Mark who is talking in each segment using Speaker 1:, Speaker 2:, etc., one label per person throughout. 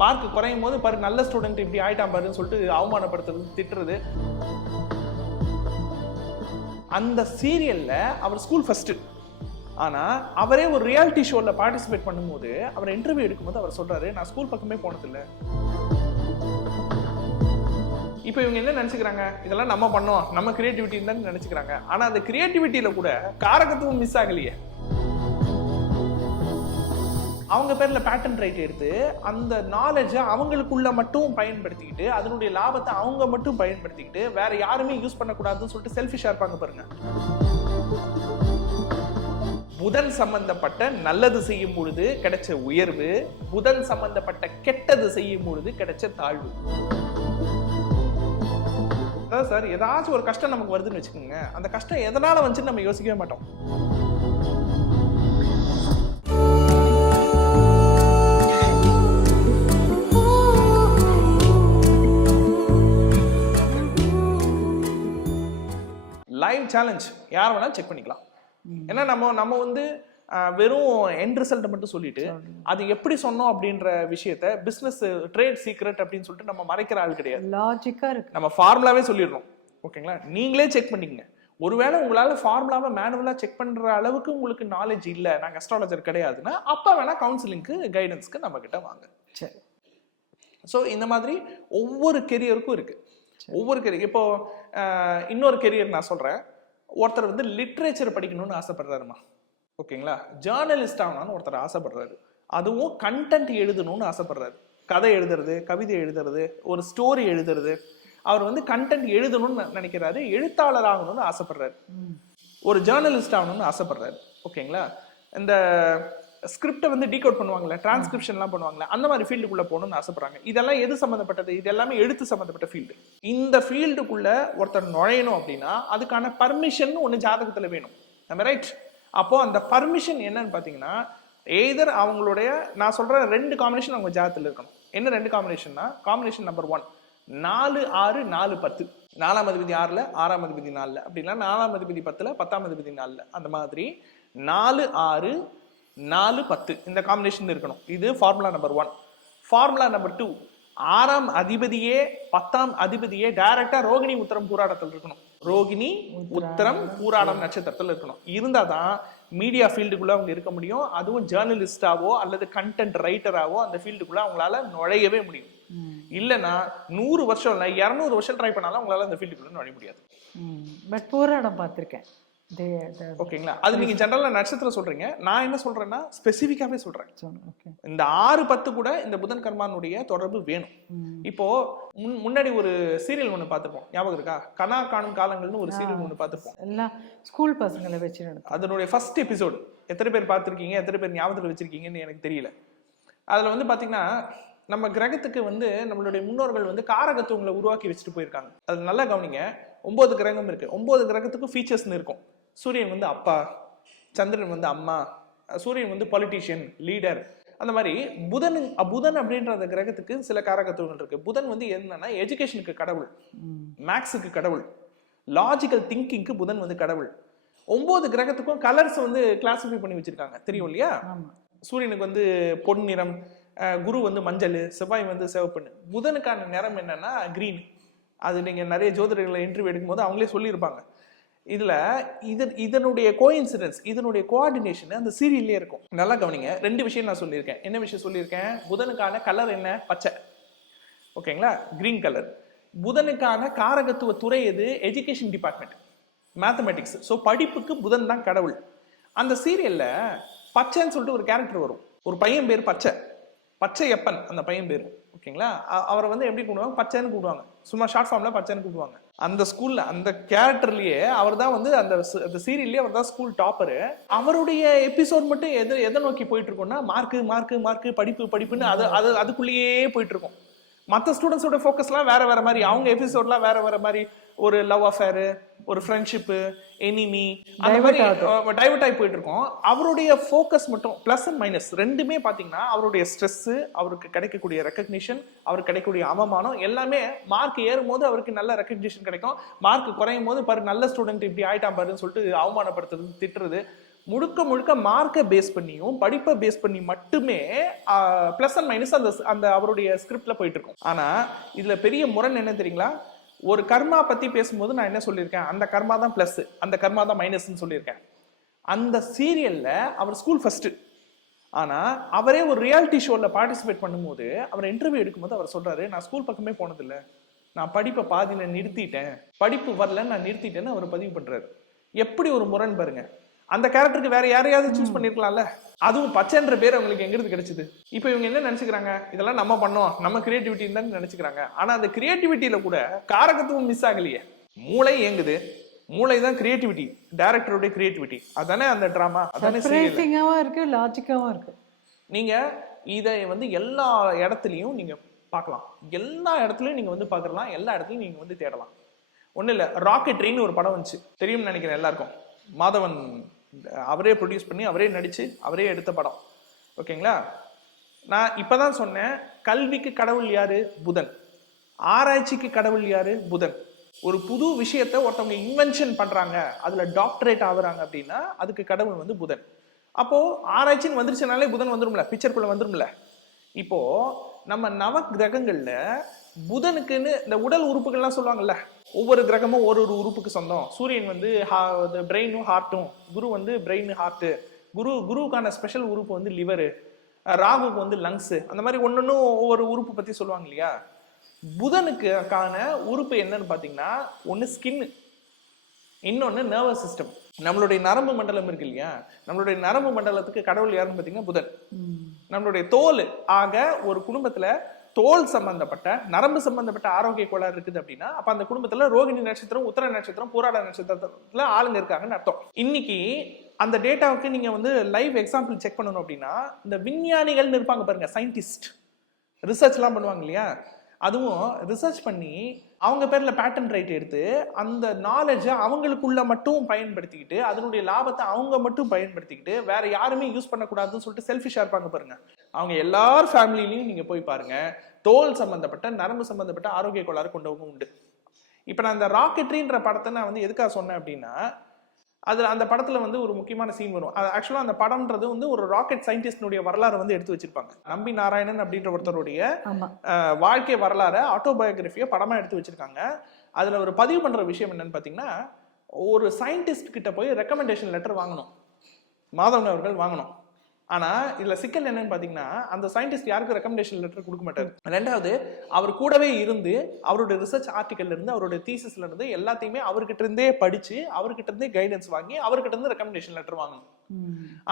Speaker 1: Mark குறையும் போது பாரு நல்ல ஸ்டூடெண்ட் இப்படி ஆயிட்டான் பாருன்னு சொல்லிட்டு அவமானப்படுத்துறது திட்டுறது. அந்த சீரியல்ல அவர் ஸ்கூல் ஃபர்ஸ்ட் ஆனா அவரே ஒரு ரியாலிட்டி ஷோல பார்ட்டிசிபேட் பண்ணும்போது அவர் இன்டர்வியூ எடுக்கும்போது அவர் சொல்றாரு நான் ஸ்கூல் பக்கமே போனதில்லை. இப்போ இவங்க என்ன நினைச்சுக்கிறாங்க? இதெல்லாம் நம்ம பண்ணோம். நம்ம கிரியேட்டிவிட்டி தான் நினைச்சுக்கிறாங்க. ஆனா அந்த கிரியேட்டிவிட்டியில கூட காரகத்துவம் மிஸ் ஆகலையே. அவங்க பேரில் பேட்டன் ரைட் எடுத்து அந்த நாலேஜை அவங்களுக்குள்ள மட்டும் பயன்படுத்திக்கிட்டு அதனுடைய லாபத்தை அவங்க மட்டும் பயன்படுத்திக்கிட்டு வேற யாருமே யூஸ் பண்ணக்கூடாதுன்னு சொல்லிட்டு செல்ஃபிஷா இருப்பாங்க பாருங்க. புதன் சம்பந்தப்பட்ட நல்லது செய்யும் பொழுது கிடைச்ச உயர்வு புதன் சம்பந்தப்பட்ட கெட்டது செய்யும் பொழுது கிடைச்ச தாழ்வு. அதான் சார் ஏதாச்சும் ஒரு கஷ்டம் நமக்கு வருதுன்னு வச்சுக்கோங்க. அந்த கஷ்டம் எதனால வந்துச்சுன்னு நம்ம யோசிக்கவே மாட்டோம். லைவ் சேலஞ்ச் யார் வேணாலும் செக் பண்ணிக்கலாம். ஏன்னா நம்ம நம்ம வந்து வெறும் எண்ட் ரிசல்ட்டை மட்டும் சொல்லிட்டு அது எப்படி சொன்னோம் அப்படின்ற விஷயத்த பிசினஸ் ட்ரேட் சீக்ரெட் அப்படின்னு சொல்லிட்டு நம்ம மறைக்கிற ஆள் கிடையாது.
Speaker 2: லாஜிக்கா இருக்கு.
Speaker 1: நம்ம ஃபார்முலாவே சொல்லிடுறோம் ஓகேங்களா? நீங்களே செக் பண்ணிக்கங்க. ஒருவேளை உங்களால ஃபார்முலாவை மேனுவலா செக் பண்ற அளவுக்கு உங்களுக்கு நாலேஜ் இல்ல நாங்க அஸ்ட்ராலஜர் கிடையாதுன்னா அப்ப வேணா கவுன்சிலிங்க்கு கைடன்ஸ்க்கு நம்ம கிட்ட வாங்க.
Speaker 2: சரி.
Speaker 1: ஸோ இந்த மாதிரி ஒவ்வொரு கெரியருக்கும் இருக்கு. ஒவ்வொரு கெரியர் இப்போ இன்னொரு கெரியர் நான் சொல்றேன். ஒருத்தர் வந்து லிட்ரேச்சர் படிக்கணும்னு ஆசைப்படுறாருமா? ஓகேங்களா? ஜேர்னலிஸ்ட் ஆகணும்னு ஒருத்தர் ஆசைப்படுறாரு. அதுவும் கண்டென்ட் எழுதணும்னு ஆசைப்படுறாரு. கதை எழுதுறது கவிதை எழுதுறது ஒரு ஸ்டோரி எழுதுறது. அவர் வந்து கண்டென்ட் எழுதணும்னு நினைக்கிறாரு எழுத்தாளர் ஆகணும்னு ஆசைப்படுறாரு. ஒரு ஜேர்னலிஸ்ட் ஆகணும்னு ஆசைப்படுறாரு. ஓகேங்களா? இந்த ஸ்கிரிப்டை வந்து டீகோட் பண்ணுவாங்கல்ல டிரான்ஸ்கிரிப்ஷன்லாம் பண்ணுவாங்கல்ல அந்த மாதிரி ஃபீல்டுக்குள்ள போகணும்னு ஆசைப்படுறாங்க. இதெல்லாம் எது சம்மந்தப்பட்டது இது எல்லாமே எழுத்து சம்மந்தப்பட்ட ஃபீல்டு இந்த ஃபீல்டுக்குள்ள ஒருத்தர் நுழையணும் அப்படின்னா அதுக்கான பர்மிஷன் ஒன்று ஜாதகத்துல வேணும். நம்ம ரைட் அப்போ அந்த பர்மிஷன் என்னன்னு பார்த்தீங்கன்னா எய்தர் அவங்களுடைய நான் சொல்ற ரெண்டு காம்பினேஷன் அவங்க ஜாதகத்தில் இருக்கணும். என்ன ரெண்டு காம்பினேஷன்னா காம்பினேஷன் நம்பர் ஒன் நாலு ஆறு நாலு பத்து. நாலாம் அதிபதி ஆறுல ஆறாம் அதிபதி நாலுல. அப்படின்னா நாலாம் அதிபதி பத்துல பத்தாம் அதிபதி நாலுல. அந்த மாதிரி நாலு ஆறு நாலு பத்து. இந்த காம்பினேஷன் இருக்கணும். இது formula number one formula number two ஆறாம் அதிபதியே பத்தாம் அதிபதியே டைரக்டா ரோகிணி உத்தரம் பூராடத்தில் இருக்கணும். ரோகிணி உத்தரம் பூராடம் நட்சத்திரத்தில் இருக்கணும். இருந்தாதான் மீடியா ஃபீல்டுக்குள்ள அவங்க இருக்க முடியும். அதுவும் ஜேர்னலிஸ்டாவோ அல்லது கண்டென்ட் ரைட்டராவோ அந்த ஃபீல்டுக்குள்ள அவங்களால நுழையவே முடியும். இல்லைன்னா நூறு வருஷம் இல்லை இரநூறு வருஷம் ட்ரை பண்ணாலும் அவங்களால அந்த ஃபீல்டுக்குள்ள நுழைய முடியாது.
Speaker 2: பட் போராடம் பார்த்துருக்கேன்.
Speaker 1: ஓகேங்களா? அது நீங்க ஜென்ரலா நட்சத்திரம் சொல்றீங்க. நான் என்ன சொல்றேன்னா ஸ்பெசிஃபிக்காவே சொல்றேன். இந்த ஆறு பத்து கூட இந்த புதன் கர்மானுடைய தொடர்பு வேணும். இப்போ முன்- முன்னாடி ஒரு சீரியல் ஒண்ணு பார்த்திருப்போம் ஞாபகம் இருக்கா? கனா காணும் காலங்கள்னு ஒரு சீரியல் ஒண்ணு பார்த்திருப்போம்
Speaker 2: எல்லாம் ஸ்கூல் பசங்களை வச்சு
Speaker 1: அதனுடைய ஃபர்ஸ்ட் எபிசோடு எத்தனை பேர் பார்த்திருக்கீங்க? எத்தனை பேர் ஞாபகத்தில் வச்சிருக்கீங்கன்னு எனக்கு தெரியல. அதுல வந்து பாத்தீங்கன்னா நம்ம கிரகத்துக்கு வந்து நம்மளுடைய முன்னோர்கள் வந்து காரகத்துவங்களை உருவாக்கி வச்சுட்டு போயிருக்காங்க. அது நல்லா கவனிங்க. ஒன்பது கிரகம் இருக்கு. ஒன்பது கிரகத்துக்கும் ஃபீச்சர்ஸ்னு இருக்கும். சூரியன் வந்து அப்பா சந்திரன் வந்து அம்மா சூரியன் வந்து பொலிட்டீஷியன் லீடர் அந்த மாதிரி புதன் புதன் அப்படின்ற அந்த கிரகத்துக்கு சில காரகத்துவங்கள் இருக்கு. புதன் வந்து என்னன்னா எஜுகேஷனுக்கு கடவுள் மேக்ஸுக்கு கடவுள் லாஜிக்கல் திங்கிங்க்கு புதன் வந்து கடவுள். ஒன்பது கிரகத்துக்கும் கலர்ஸ் வந்து கிளாசிஃபை பண்ணி வச்சிருக்காங்க. தெரியும் இல்லையா? சூரியனுக்கு வந்து பொன் நிறம் குரு வந்து மஞ்சள் செவ்வாய் வந்து சிவப்புன்னு புதனுக்கான நிறம் என்னன்னா கிரீன் அது நீங்க நிறைய ஜோதிடர்களை இன்டர்வியூ எடுக்கும்போது அவங்களே சொல்லியிருப்பாங்க. இதில் இது இதனுடைய கோஇன்சிடென்ஸ் இதனுடைய கோஆர்டினேஷன் அந்த சீரியல்லே இருக்கும். நல்லா கவனிங்க. ரெண்டு விஷயம் நான் சொல்லியிருக்கேன். என்ன விஷயம் சொல்லியிருக்கேன்? புதனுக்கான கலர் என்ன? பச்சை. ஓகேங்களா? கிரீன் கலர் புதனுக்கான காரகத்துவ துறை எது? எஜுகேஷன் டிபார்ட்மெண்ட் மேத்தமெட்டிக்ஸ் ஸோ படிப்புக்கு புதன் தான் கடவுள். அந்த சீரியலில் பச்சைன்னு சொல்லிட்டு ஒரு கேரக்டர் வரும். ஒரு பையன் பேர் பச்சை. பச்சையப்பன் அந்த பையன் பேர். ஓகேங்களா? அவரை வந்து எப்படி கூப்பிடுவாங்க? பச்சைன்னு கூப்பிடுவாங்க. சும்மா ஷார்ட் ஃபார்ம்ல பச்சைன்னு கூப்பிடுவாங்க. அந்த ஸ்கூல்ல அந்த கேரக்டர்லயே அவர் தான் வந்து அந்த அந்த சீரியல்லே அவர் தான் ஸ்கூல் டாப்பரு அவருடைய எபிசோட் மட்டும் எதை எதை நோக்கி போயிட்டு இருக்கோம்னா மார்க்கு மார்க்கு மார்க்கு படிப்பு படிப்புன்னு அது அது அதுக்குள்ளேயே போயிட்டு இருக்கும். மற்ற ஸ்டூடெண்ட்ஸோட ஃபோக்கஸ்லாம் வேற வேற மாதிரி அவங்க எபிசோட்லாம் வேற வேற மாதிரி ஒரு லவ் அஃபேரு ஒரு ஃப்ரெண்ட்ஷிப்பு எனிமி அந்த மாதிரி டைவர்ட் ஆகி போயிட்டு இருக்கோம். அவருடைய ஃபோக்கஸ் மட்டும் ப்ளஸ் அண்ட் மைனஸ் ரெண்டுமே பார்த்தீங்கன்னா அவருடைய ஸ்ட்ரெஸ் அவருக்கு கிடைக்கக்கூடிய ரெக்கக்னிஷன் அவருக்கு கிடைக்கக்கூடிய அவமானம் எல்லாமே மார்க் ஏறும்போது அவருக்கு நல்ல ரெக்கக்னிஷன் கிடைக்கும். மார்க் குறையும் போது பாரு நல்ல ஸ்டூடெண்ட் இப்படி ஆயிட்டான் பாருன்னு சொல்லிட்டு அவமானப்படுத்துறது திட்டுறது. முழுக்க முழுக்க மார்க்கை பேஸ் பண்ணியும் படிப்பை பேஸ் பண்ணி மட்டுமே ப்ளஸ் அண்ட் மைனஸ் அந்த அந்த அவருடைய ஸ்கிரிப்டில் போயிட்டு இருக்கும். ஆனால் இதில் பெரிய முரண் என்ன தெரியுங்களா? ஒரு கர்மா பற்றி பேசும்போது நான் என்ன சொல்லியிருக்கேன்? அந்த கர்மா தான் ப்ளஸ் அந்த கர்மா தான் மைனஸ்ன்னு சொல்லியிருக்கேன். அந்த சீரியலில் அவர் ஸ்கூல் ஃபஸ்ட்டு ஆனால் அவரே ஒரு ரியாலிட்டி ஷோவில் பார்ட்டிசிபேட் பண்ணும்போது அவர் இன்டர்வியூ எடுக்கும்போது அவர் சொல்கிறாரு நான் ஸ்கூல் பக்கமே போனதில்லை. நான் படிப்பை பாதியில் நிறுத்திட்டேன். படிப்பு வரல நான் நிறுத்திட்டேன்னு அவர் பதிவு பண்ணுறாரு எப்படி ஒரு முரண் பாருங்கள் அந்த கேரக்டருக்கு வேற யாரையாவது சூஸ் பண்ணிருக்கலாம்ல? அதுவும் பச்சைன்ற பேர் அவங்களுக்கு எங்கிருந்து கிடைச்சது? இப்போ இவங்க என்ன நினைச்சுக்கிறாங்க? இதெல்லாம் நம்ம பண்ணோம். நம்ம கிரியேட்டிவிட்டி தான் நினைச்சுக்கிறாங்க. ஆனா அந்த கிரியேட்டிவிட்டியில கூட காரகத்துவம் மிஸ் ஆகலையே. மூளை இயங்குது. மூளை தான் கிரியேட்டிவிட்டி டைரக்டருடைய கிரியேட்டிவிட்டி அதானே அந்த டிராமா அதானே
Speaker 2: இருக்கு லாஜிக்காவும் இருக்கு.
Speaker 1: நீங்க இதை வந்து எல்லா இடத்துலையும் நீங்க பார்க்கலாம். எல்லா இடத்துலையும் நீங்க வந்து பார்க்கலாம். எல்லா இடத்துலையும் நீங்க வந்து தேடலாம். ஒண்ணும் இல்ல ராக்கெட்ரின்னு ஒரு படம் வந்துச்சு. தெரியும்னு நினைக்கிறேன் எல்லாருக்கும். மாதவன் அவரே ப்ரொடியூஸ் பண்ணி அவரே நடித்து அவரே எடுத்த படம். ஓகேங்களா நான் இப்போ தான் சொன்னேன் கல்விக்கு கடவுள் யார்? புதன். ஆராய்ச்சிக்கு கடவுள் யார்? புதன். ஒரு புது விஷயத்த ஒருத்தவங்க இன்வென்ஷன் பண்ணுறாங்க அதில் டாக்டரேட் ஆகுறாங்க அப்படின்னா அதுக்கு கடவுள் வந்து புதன். அப்போது ஆராய்ச்சின்னு வந்துருச்சுனாலே புதன் வந்துரும்ல பிக்சருக்குள்ளே வந்துடும்ல இப்போது நம்ம நவ கிரகங்களில் புதனுக்குன்னு இந்த உடல் உறுப்புகள்லாம் சொல்லுவாங்கல்ல ஒவ்வொரு கிரகமும் ஒரு ஒரு உறுப்புக்கு சொந்தம். சூரியன் வந்து பிரெயினும் ஹார்ட்டும் குரு வந்து பிரெயின் ஹார்ட்டு குரு குருவுக்கான ஸ்பெஷல் உறுப்பு வந்து லிவரு ராகுக்கு வந்து லங்ஸ் அந்த மாதிரி ஒன்னொன்னும் ஒவ்வொரு உறுப்பு பத்தி சொல்லுவாங்க இல்லையா? புதனுக்கான உறுப்பு என்னன்னு பாத்தீங்கன்னா ஒன்னு ஸ்கின் இன்னொன்னு நர்வஸ் சிஸ்டம் நம்மளுடைய நரம்பு மண்டலம் இருக்கு இல்லையா? நம்மளுடைய நரம்பு மண்டலத்துக்கு கடவுள் யாருன்னு பாத்தீங்கன்னா புதன். நம்மளுடைய தோல் ஆக ஒரு குடும்பத்துல தோல் சம்பந்தப்பட்ட நரம்பு சம்பந்தப்பட்ட ஆரோக்கிய கோளாறு இருக்குது அப்படின்னா அப்ப அந்த குடும்பத்துல ரோகிணி நட்சத்திரம் உத்தர நட்சத்திரம் பூராட நட்சத்திரத்துல ஆளுங்க இருக்காங்கன்னு அர்த்தம். இன்னைக்கு அந்த டேட்டாவுக்கு நீங்க வந்து லைவ் எக்ஸாம்பிள் செக் பண்ணணும் அப்படின்னா இந்த விஞ்ஞானிகள்னு இருப்பாங்க பாருங்க சயின்டிஸ்ட் ரிசர்ச்லாம் பண்ணுவாங்க இல்லையா? அதுவும் ரிசர்ச் பண்ணி அவங்க பேரில் பேட்டன் ரைட் எடுத்து அந்த நாலேஜை அவங்களுக்குள்ள மட்டும் பயன்படுத்திக்கிட்டு அதனுடைய லாபத்தை அவங்க மட்டும் பயன்படுத்திக்கிட்டு வேற யாருமே யூஸ் பண்ணக்கூடாதுன்னு சொல்லிட்டு செல்ஃபிஷா இருப்பாங்க பாருங்க. அவங்க எல்லார் ஃபேமிலிலையும் நீங்கள் போய் பாருங்க தோல் சம்மந்தப்பட்ட நரம்பு சம்மந்தப்பட்ட ஆரோக்கிய கோளாறு கொண்டவங்க உண்டு. இப்போ நான் அந்த ராக்கெட்ரின்ற படத்தை நான் வந்து எதுக்காக சொன்னேன் அப்படின்னா அது அந்த படத்துல வந்து ஒரு முக்கியமான சீன் வரும். அது ஆக்சுவலா அந்த படம்ன்றது வந்து ஒரு ராக்கெட் சயின்டிஸ்டினுடைய வரலாறு வந்து எடுத்து வச்சிருப்பாங்க. நம்பி நாராயணன் அப்படின்ற ஒருத்தருடைய வாழ்க்கை வரலாறை ஆட்டோபயோகிராஃபியை படமா எடுத்து வச்சிருக்காங்க. அதுல ஒரு பதிவு பண்ற விஷயம் என்னன்னு பாத்தீங்கன்னா ஒரு சயின்டிஸ்ட் கிட்ட போய் ரெக்கமெண்டேஷன் லெட்டர் வாங்கணும். மாதவன் அவர்கள் வாங்கணும். ஆனா இதுல சிக்கல் என்னன்னு பாத்தீங்கன்னா அந்த சயின்டிஸ்ட் யாருக்கும் ரெக்கமெண்டேஷன் லெட்டர் கொடுக்க மாட்டாரு? ரெண்டாவது அவர் கூடவே இருந்து அவருடைய ரிசர்ச் ஆர்டிகல்ல இருந்து அவருடைய தீசிஸ்ல இருந்து எல்லாத்தையுமே அவர்கிட்ட இருந்தே படிச்சு அவர்கிட்ட இருந்தே கைடன்ஸ் வாங்கி அவர்கிட்ட இருந்து ரெக்கமெண்டேஷன் லெட்டர் வாங்கணும்.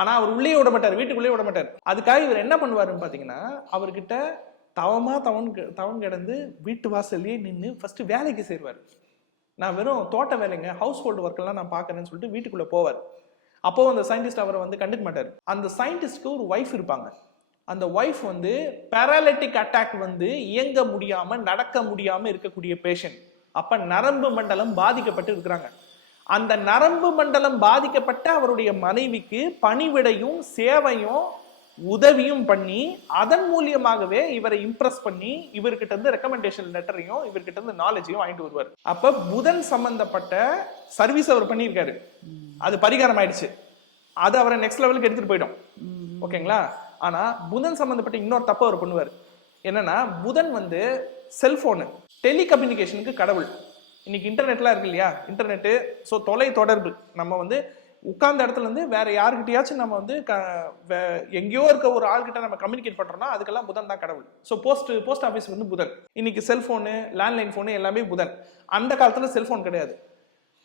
Speaker 1: ஆனா அவர் உள்ளே விட மாட்டார் வீட்டுக்குள்ளே விட மாட்டார். அதுக்காக இவர் என்ன பண்ணுவாருன்னு பாத்தீங்கன்னா அவர்கிட்ட தவமா தவன் தவன் கிடந்து வீட்டு வாசல்லையே நின்று ஃபர்ஸ்ட் வேலைக்கு சேருவார். நான் வெறும் தோட்ட வேலைங்க ஹவுஸ் ஹோல்டு ஒர்க்கெல்லாம் நான் பார்க்கறேன்னு சொல்லிட்டு வீட்டுக்குள்ள போவார். அப்போ அந்த சயின்டிஸ்ட் அவரை வந்து கண்டுக்க மாட்டார். அந்த சயின்டிஸ்ட்க்கு ஒரு ஒய்ஃப் இருப்பாங்க. அந்த ஒய்ஃப் வந்து பேராலிட்டிக் அட்டாக் வந்து இயங்க முடியாம நடக்க முடியாம இருக்கக்கூடிய பேஷண்ட் அப்ப நரம்பு மண்டலம் பாதிக்கப்பட்டு இருக்கிறாங்க. அந்த நரம்பு மண்டலம் பாதிக்கப்பட்ட அவருடைய மனைவிக்கு பணிவிடையும் சேவையும் உதவியும் பண்ணி அதன் மூலியமாகவே இவரை இம்ப்ரெஸ் பண்ணி இவர்கிட்ட இருந்து ரெக்கமெண்டேஷன் லெட்டரையும் இவர்கிட்ட இருந்து நாலேஜையும் வாங்கிட்டு வருவார். அப்ப புதன் சம்பந்தப்பட்ட சர்வீஸ் அவர் பண்ணியிருக்காரு. அது பரிகாரம் ஆயிடுச்சு அது அவரை நெக்ஸ்ட் லெவலுக்கு எடுத்துட்டு போயிடும். ஓகேங்களா? ஆனா புதன் சம்பந்தப்பட்ட இன்னொரு தப்பு அவர் பண்ணுவார். என்னன்னா புதன் வந்து செல்போனு டெலிகம்யூனிகேஷனுக்கு கடவுள். இன்னைக்கு இன்டர்நெட்லாம் இருக்கு இல்லையா? இன்டர்நெட்டு ஸோ தொலை தொடர்பு நம்ம வந்து உட்கார்ந்த இடத்துல இருந்து வேற யாருக்கிட்டயாச்சும் நம்ம வந்து க- எங்கேயோ இருக்க ஒரு ஆள்கிட்ட நம்ம கம்யூனிகேட் பண்றோம்னா அதுக்கெல்லாம் புதன் தான் கடவுள். ஸோ போஸ்ட் போஸ்ட் ஆஃபீஸ் வந்து புதன். இன்னைக்கு செல்போனு லேண்ட்லைன் ஃபோனு எல்லாமே புதன். அந்த காலத்துல செல்போன் கிடையாது.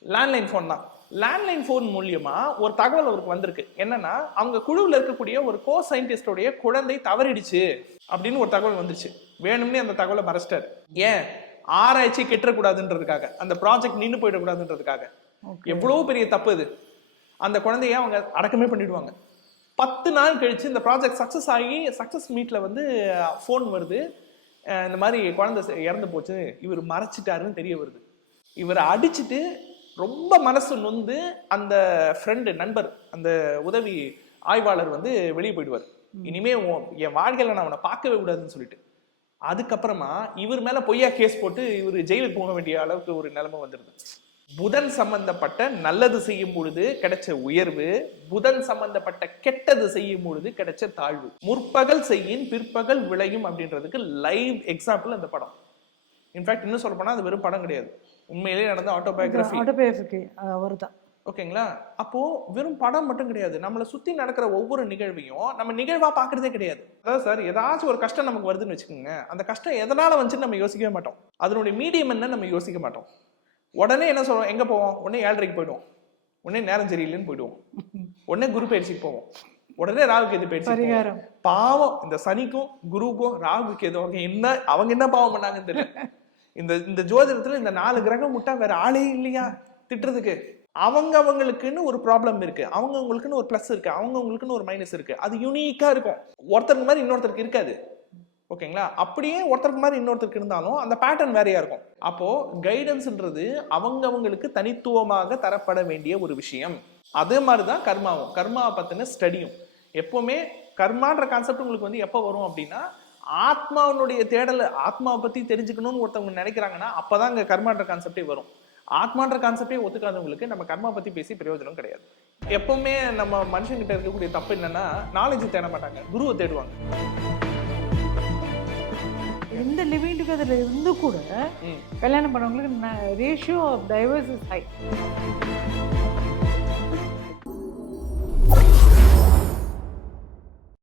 Speaker 1: லேண்ட்லைன் ஃபோன் தான். லேண்ட்லைன் ஃபோன் மூலியமா ஒரு தகவல் அவருக்கு வந்திருக்கு. என்னன்னா அவங்க குழுவில் இருக்கக்கூடிய ஒரு கோ சயின்டிஸ்டோடைய குழந்தை தவறிடுச்சு அப்படின்னு ஒரு தகவல் வந்துருச்சு. வேணும்னே அந்த தகவலை மறைச்சிட்டாரு. ஏன்? ஆராய்ச்சி கெட்டக்கூடாதுன்றதுக்காக அந்த ப்ராஜெக்ட் நின்று போயிடக்கூடாதுன்றதுக்காக. எவ்வளவு பெரிய தப்பு இது? அந்த குழந்தைய அவங்க அடக்கமே பண்ணிடுவாங்க. பத்து நாள் கழிச்சு இந்த ப்ராஜெக்ட் சக்ஸஸ் ஆகி சக்ஸஸ் மீட்ல வந்து ஃபோன் வருது. இந்த மாதிரி குழந்தை இறந்து போச்சு. இவர் மறைச்சிட்டாருன்னு தெரிய வருது. இவரை அடிச்சிட்டு ரொம்ப மனசு நொந்து அந்த ஃப்ரெண்டு நண்பர் அந்த உதவி ஆய்வாளர் வந்து வெளியே போயிடுவார். இனிமே என் வாழ்க்கையில நான் அவனை பார்க்கவே கூடாதுன்னு சொல்லிட்டு. அதுக்கப்புறமா இவர் மேல பொய்யா கேஸ் போட்டு இவர் ஜெயிலுக்கு போக வேண்டிய அளவுக்கு ஒரு நிலைமை வந்துடுது புதன் சம்பந்தப்பட்ட நல்லது செய்யும் பொழுது கிடைச்ச உயர்வு புதன் சம்பந்தப்பட்ட கெட்டது செய்யும் பொழுது கிடைச்ச தாழ்வு. முற்பகல் செய்யின் பிற்பகல் விளையும் அப்படின்றதுக்கு லைவ் எக்ஸாம்பிள் அந்த படம். இன்ஃபேக்ட் இன்னும் சொல்ல போனா அது வெறும் படம் கிடையாது. உண்மையிலேயே நடந்த ஆட்டோபயோகிராஃபி
Speaker 2: ஆட்டோபயோகிராஃபி அவர் தான்
Speaker 1: ஓகேங்களா அப்போ வெறும் படம் மட்டும் கிடையாது. நம்மளை சுத்தி நடக்கிற ஒவ்வொரு நிகழ்வையும் நம்ம நிகழ்வா பாக்குறதே கிடையாது. அதாவது சார் ஏதாச்சும் ஒரு கஷ்டம் நமக்கு வருதுன்னு வச்சுக்கோங்க. அந்த கஷ்டம் எதனால வந்துச்சுன்னு நம்ம யோசிக்கவே மாட்டோம். அதனுடைய மீடியம் என்ன நம்ம யோசிக்க மாட்டோம். உடனே என்ன சொல்றோம்? எங்க போவோம்? உடனே ஏழரைக்கு போயிடுவோம். உடனே நேரம் சரியில்லைன்னு போயிடுவோம். உடனே குரு பயிற்சிக்கு போவோம். உடனே ராகு கேது பயிற்சி பாவம். இந்த சனிக்கும் குருவுக்கும் ராகு கேது அவங்க என்ன அவங்க என்ன பாவம் பண்ணாங்கன்னு தெரியல. இந்த இந்த ஜோதிடத்துல இந்த நாலு கிரகம் விட்டா வேற ஆளே இல்லையா? திட்டுறதுக்கு. அவங்க அவங்களுக்குன்னு ஒரு ப்ராப்ளம் இருக்கு. அவங்க அவங்களுக்குன்னு ஒரு ப்ளஸ் இருக்கு. அவங்க அவங்களுக்குன்னு ஒரு மைனஸ் இருக்கு. அது யூனிக்கா இருக்கும். ஒருத்தருக்கு மாதிரி இன்னொருத்தருக்கு இருக்காது. ஓகேங்களா? அப்படியே ஒருத்தருக்கு மாதிரி இன்னொருத்தருக்கு இருந்தாலும் அந்த பேட்டர்ன் வேறையா இருக்கும். அப்போ கைடன்ஸ்ன்றது அவங்கவங்களுக்கு தனித்துவமாக தரப்பட வேண்டிய ஒரு விஷயம். அதே மாதிரி தான் கர்மாவும். கர்மாவை பத்தின ஸ்டடியும் எப்பவுமே கர்மான்ற கான்செப்ட் உங்களுக்கு வந்து எப்போ வரும் அப்படின்னா ஆத்மாவினுடைய தேடலை ஆத்மாவை பத்தி தெரிஞ்சுக்கணும்னு ஒருத்தவங்க நினைக்கிறாங்கன்னா அப்பதான் இங்க கர்மான்ற கான்செப்டே வரும். ஆத்மான்ற கான்செப்டே ஒத்துக்காதவங்களுக்கு நம்ம கர்மா பத்தி பேசி பிரயோஜனம் கிடையாது. எப்பவுமே நம்ம மனுஷங்கிட்ட இருக்கக்கூடிய தப்பு என்னன்னா நாலேஜ் தேட மாட்டாங்க. குருவை தேடுவாங்க.
Speaker 2: எந்த லிவிங் டுகெதர்ல இருந்து கூட. கல்யாணம் பண்ணவங்களுக்கு ratio of divorce is high